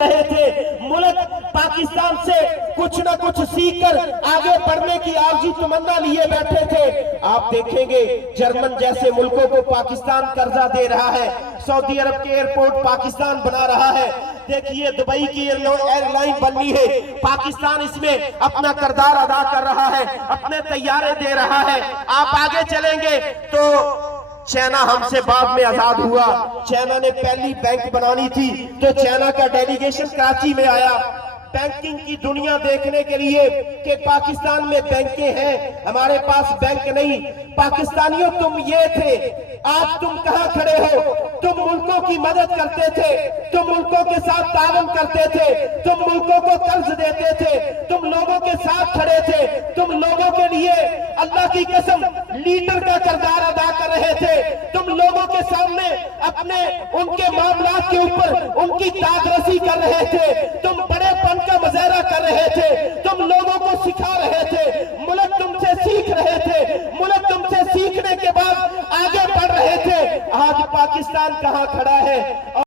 रहे थे। मुल्क पाकिस्तान से कुछ न कुछ सीख कर आगे बढ़ने की आरज़ू तमन्ना लिए बैठे थे। आप देखेंगे जर्मन जैसे मुल्कों को पाकिस्तान कर्जा दे रहा है, सऊदी अरब के एयरपोर्ट पाकिस्तान बना रहा है। देखिए दुबई की एयरलाइन बननी है, पाकिस्तान इसमें अपना किरदार अदा कर रहा है, अपने तैयारे दे रहा है। आप आगे चलेंगे तो चाइना हमसे बाद में आजाद हुआ। चाइना ने पहली बैंक बनानी थी तो चाइना का डेलीगेशन कराची में आया बैंकिंग की दुनिया देखने के लिए कि पाकिस्तान में बैंकें हैं, हमारे पास बैंक नहीं। पाकिस्तानियों तुम ये थे, आज तुम कहां खड़े हो? तुम मुल्कों की मदद करते थे, तुम मुल्कों के साथ तावन करते थे, तुम मुल्कों को कर्ज देते थे, तुम लोगों के साथ खड़े थे, तुम लोगों के लिए अल्लाह की कसम लीडर का किरदार अदा कर रहे थे। तुम लोगों के सामने अपने उनके मामलात के ऊपर उनकी ताकरसी कर रहे थे, तुम बड़ेपन का मुजाहरा कर रहे थे, तुम लोगों को सिखा रहे थे। मुल्क तुमसे सीख रहे थे, मुल्क तुमसे सीखने के बाद आगे बढ़ रहे थे। आज पाकिस्तान कहां खड़ा है?